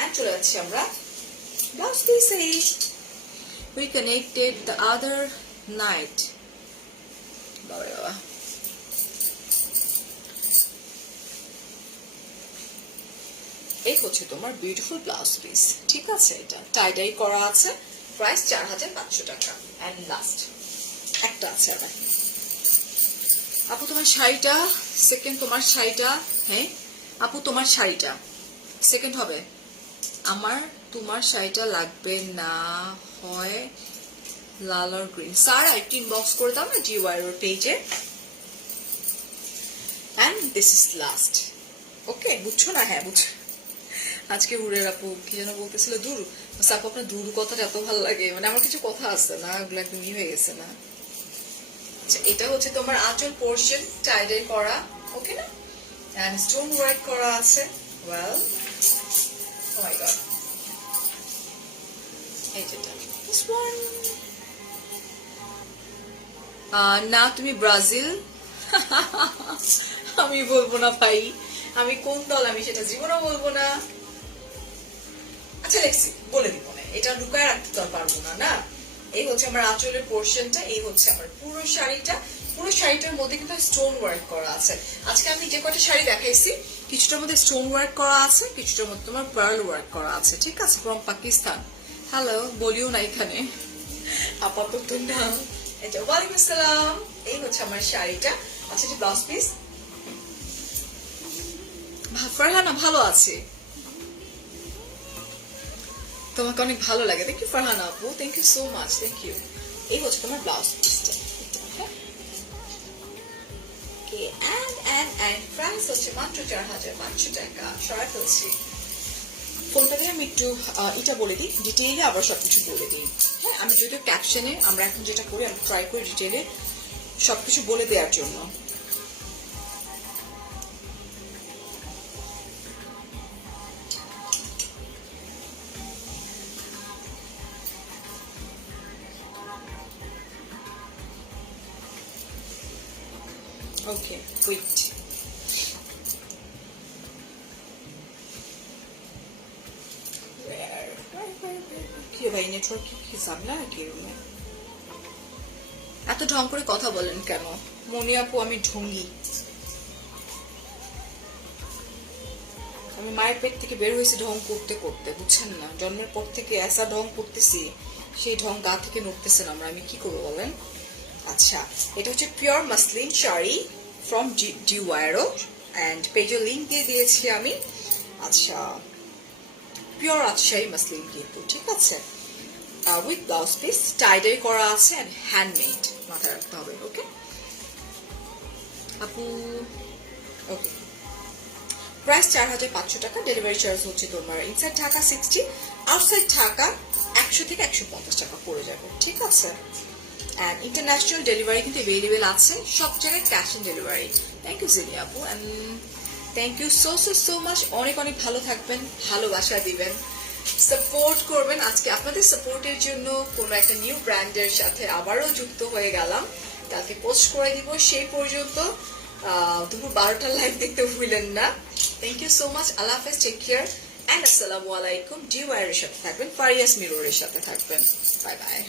আর চলে যাচ্ছি আমরা ব্লাউজ পিসে। We connected the other night. বাবা এই হচ্ছে তোমার বিউটিফুল ব্লাউজ পিস, ঠিক আছে। এটা টাই করা আছে, প্রাইস 4500 টাকা। এন্ড লাস্ট একটা আছে আর আপু তোমার শাড়িটা সেকেন্ড, তোমার শাড়িটা, হ্যাঁ আপু তোমার শাড়িটা সেকেন্ড হবে। আমার তোমার শাড়িটা লাগবে না হয় লাল আর গ্রিন। স্যার একটু ইনবক্স করে দাও না জিওয়াইর পেজে। এন্ড দিস ইজ লাস্ট, ওকে বুঝছো না? হ্যাঁ বুঝছো। আজকে হুরের আপু কি যেন বলতেছিল, দূর আপু আপনার দূর কথাটা এত ভালো লাগে, মানে আমার কিছু কথা আছে না, ওগুলো একদম ই হয়ে গেছে না। আচ্ছা এটা হচ্ছে তোমার আঁচল পোর্শন টাইডাই করা, ওকে না, এন্ড স্টোন ওয়ার্ক করা আছে। ওয়েল ও মাই গড, এই যেটা দিস ওয়ান না তুমি ব্রাজিল। আমি বলবো না ভাই, আমি কোন দল আমি সেটা জীবনও বলবো না। আচ্ছা লেখছি, বলে দিব না, এটা লুকায় রাখতে তো আর পারবো না। না, এই হচ্ছে আমার আঁচলের পোর্শনটা, এই হচ্ছে আমার পুরো শাড়িটা। পুরো শাড়িটার মধ্যে কিন্তু স্টোন ওয়ার্ক করা আছে। আজকে আমি যে কটা শাড়ি দেখাইছি, কিছুটার মধ্যে স্টোন ওয়ার্ক করা আছে, কিছুটার মধ্যে তোমার পার্ল ওয়ার্ক করা আছে। ঠিক আছে, ফ্রম পাকিস্তান। হ্যালো, বলিও না এখানে আপাতত না। এটা ওয়ালাইকুম আসসালাম। এই হচ্ছে আমার শাড়িটা। আচ্ছা, যে ব্লাউজ পিস। ফারহানা ভালো আছে, তোমাকে অনেক ভালো লাগে। থ্যাংক ইউ ফারহানা আপু, thank you so much, thank you. এই হচ্ছে তোমার ব্লাউজ পিসটা। প্রাইস হচ্ছে মাত্র 4500 টাকা। সরাই ফেলছি ফোনটা দিয়ে আমি একটু এটা বলে দিই, ডিটেইলে আবার সবকিছু বলে দিই। হ্যাঁ, আমি যদিও ক্যাপশনে আমরা এখন যেটা করি, আমি ট্রাই করি ডিটেইলে সবকিছু বলে দেওয়ার জন্য। ওকে, ওয়েট। কি ভাই, নেটওয়ার্ক কি ঝামেলা নাকি রুমে? এত ঢং করে কথা বলেন কেন? মনি আপু, আমি ঢঙ্গি। আমি মায়ের পেট থেকে বের হয়েছি ঢং করতে করতে, বুঝছেন না? জন্মের পর থেকে এসা ঢং করতেছি, সেই ঢং গা থেকে নড়তেছে না। আমি কি করবো বলেন? আচ্ছা, এটা হচ্ছে পিওর মাসলিন শাড়ি ফ্রম ডিওয়ারো, অ্যান্ড পেজের লিঙ্ক দিয়ে দিয়েছি আমি। আচ্ছা, পিওর রাজশাহী মাসলিন কিন্তু, ঠিক আছে, উইথ ব্লাউজ পিস টাইডাই করা আছে অ্যান্ড হ্যান্ডমেড, মাথায় রাখতে হবে। ওকে আপু, ওকে। প্রাইস 4500 টাকা। ডেলিভারি চার্জ হচ্ছে তোমার ইনসাইড ঢাকা 60, আউটসাইড ঢাকা 100 থেকে 150 টাকা পড়ে যাবে। ঠিক আছে, অ্যান্ড ইন্টারন্যাশনাল ডেলিভারি কিন্তু অ্যাভেলেবেল আছে, সব জায়গায় cash on delivery. Thank you Jini আপু, and thank you so so so much. অনেক অনেক ভালো থাকবেন, ভালোবাসা দিবেন, সাপোর্ট করবেন। আজকে আপনাদের সাপোর্টের জন্য কোনো একটা নিউ ব্র্যান্ডের সাথে আবারও যুক্ত হয়ে গেলাম। কালকে পোস্ট করে দিব। সেই পর্যন্ত দুপুর 12টার লাইভ দেখতে ভুলেন না। Thank you so much. আল্লাহ হাফেজ, টেক কেয়ার অ্যান্ড আসসালামু আলাইকুম। ডিওয়াইয়ের সাথে থাকবেন, ফারিয়াস মিররের সাথে থাকবেন। Bye bye.